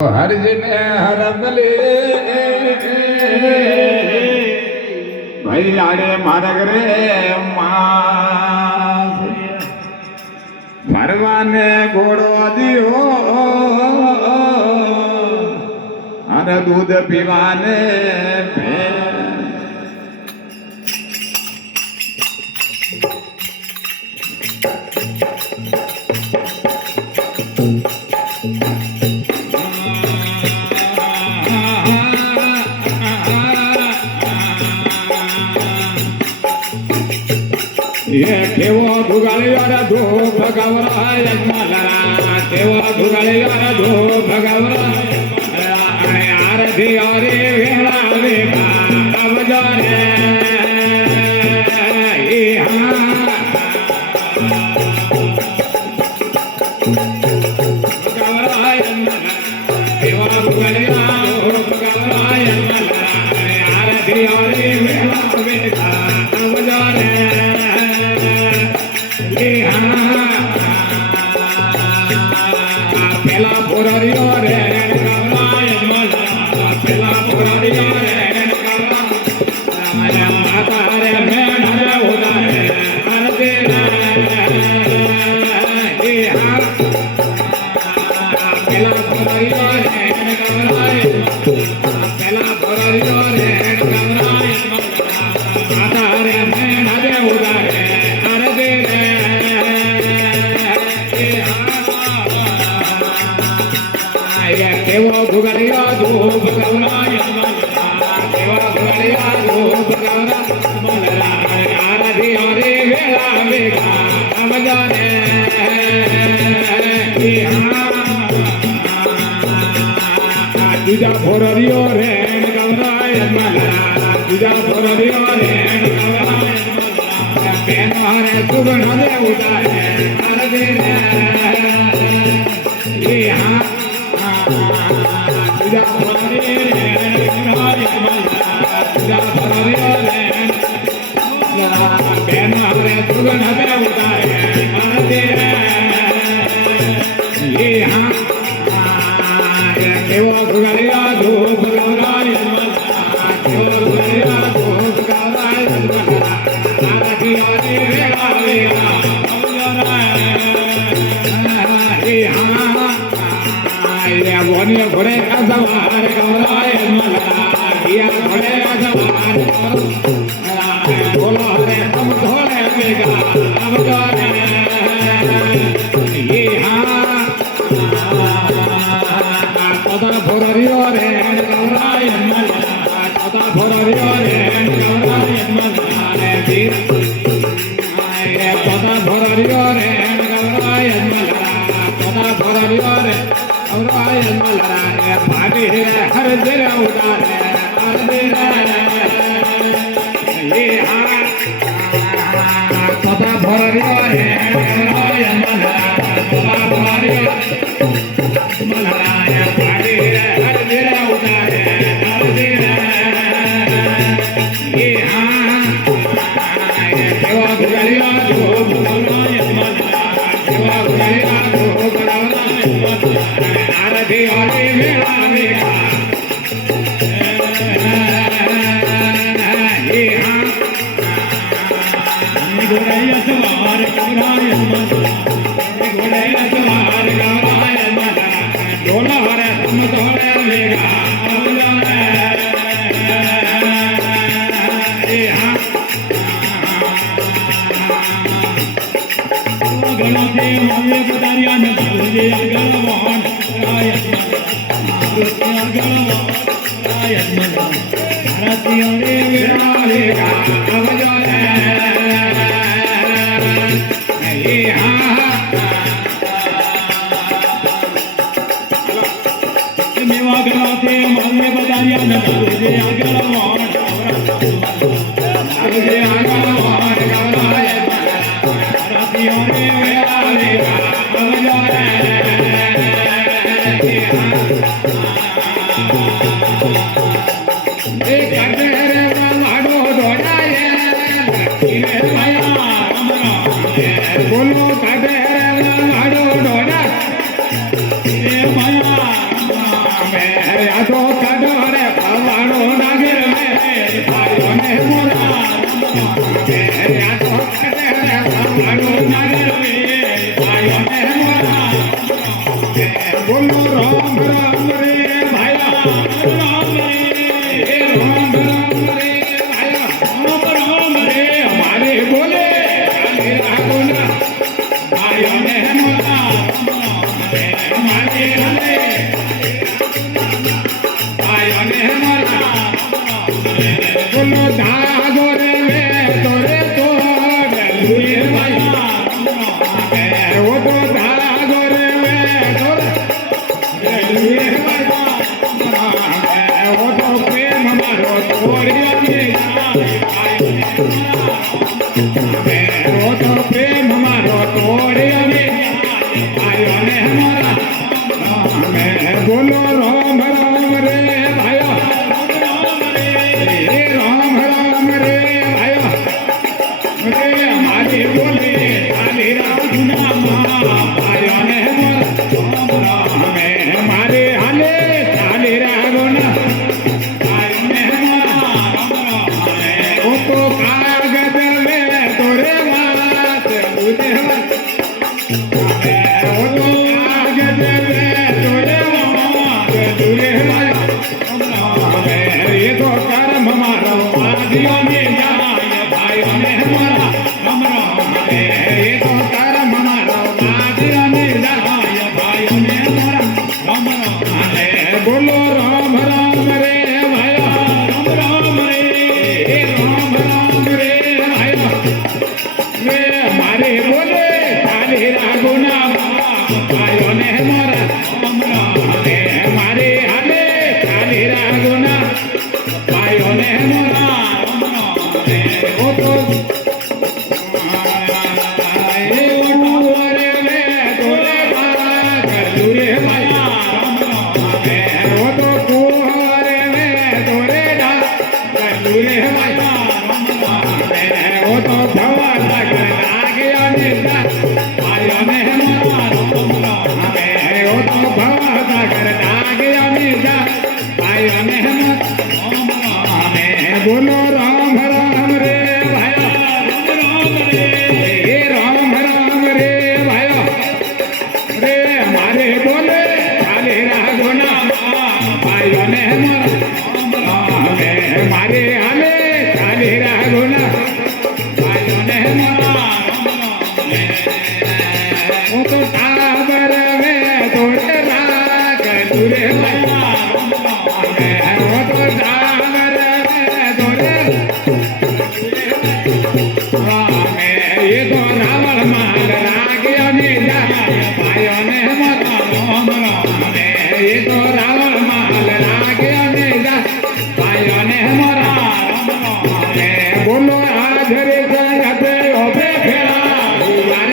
હરજને હરમલે ભાઈ લાડે મારગ રે ફરવાને ઘોડો દિયો અને દૂધ પીવાને केव्हा धुगाळीवाला धूप गवराय मला केव्हा धुगाळीवाला धूप गवराय आरती अरे वेळा वेगा अवजारे गवराय मला केव्हा धुगाळीवाला धूप गवराय मला आरती अरे वेळा वेगा अवजारे पेला पुरारियो रे गवराय मला पेला पुरारियो रे गवराय माता रे मेणा रे उदारे आरती रे पेला पुरारियो रे गवराय पेला पुरारियो रे गवराय माता रे मेणा रे उदारे आरती रे केव्हा धुगाळीला धूप गवराय मला केव्हा धुगाळीला धूप गवराय मला आरती अरे वेळा वेगा अवजारे तुझ्या भोररियो रे गवराय मला तुझ्या भोररियो रे गवराय मला पेनारे सुगंध दे उदारे आरती रे तुझ्या भोररियो रे गवराय मला तुझ्या भोररियो रे पेनारे सुगंध दे उदारे आरती रे केव्हा धुगाळीला धूप गवराय मला केव्हा धुगाळीला धूप गवराय मला आरती अरे वेळा वेळा वन्य घोडे सवार गवराय मला या घोडे सवार बोलो रे हम धोळे वेगा अवजारे सदा भोररियो रे गवराय मला सदा भोररियो रे गवराय मला वीर सदा भोररियो रे गवराय मला सदा भोररियो रे गवराय मला भाटी रे हर जर उदारे आरती रे सदा भोररियो रे गवराय मला सदा भोररियो मला भाटी रे हर जर उदारे आरती रे केव्हा धुगाळीला धूप गवराय मला केव्हा धुगाळीला धूप गवराय मला आरती अरे वेळा वेगा घोड्या सवार गवराय मला घोड्या सवार गवराय मला डोला रे हम धोळे वेगा गणते माये पदारिया न बोले गलवान राय आरती गलवान राय आरती अरे वेळा वेगा अवजारे मेवा गणते माये पदारिया न बोले गलवान आरती गलवान गवराय आरती अरे वेळा वेगा अवजारे बोलो काटे लाडो डोडा या तो काढो रे भवानो नागिर में भाइयों ने मोरा या तो काढो रे भवानो नागिर में भाइयों ने मोरा बोलो राम राम रे भाइया राम रे राम राम रे भाइया राम राम रे हमारे बोले मेरा बोला भाइयों ने मोरा हमारे हले भाइयों ने मोरा बोलो धागो रे तोरे तोरे लुए भाइया वो तो धागो रे तोरे लुए भाइया वो तो प्रेम हमारो तोड़िया में वो तो प्रेम हमारो तोड़िया में भाइयों ने हमारा बोलो राम राम रे भाइया राम राम रे भाइया रे हमारी बोले काली राम नाम भाइयों ने हमारा हमारे हाले काली रागुना भाइयों ने हमारा वो तो कागज में तोरे बात तुझे वो तो कागज में तोरे बात तुझे ये तो कर्म हमारा वादियों में जाए भाइयों ने हमारा ये तो कर्म हमारा वादियों में जाए भाइयों ने हमारा बोलो राम राम रे भाइया राम रे राम राम रे भाइया रे हमारे बोले काली रागुना भाइयों ने हमारा हमारे हले काली रागुना भाइयों ने हमारा वो तो तोरे बात लुरे भाइया वो तो कुहरे में तोरे लुरे भाइया वो तो भवन लागिया निंदा भाइयों ने हमारा वो तो भवन लागिया निंदा भाइयों ने हमारा बोलो राम राम रे भाइया राम राम रे भाइया रे हमारे बोले काले रागुना भाइयों ने हमारे हले काले रागुना भाइयों ने हमारा वो तो टाबर में तोरे राग तुरे भाइया वो तो टाबर में तोरे ये तो रावण मार रागिया ने भाइयों ने हमारा ये तो रावण माल रागिया ने भाइयों ने हमारा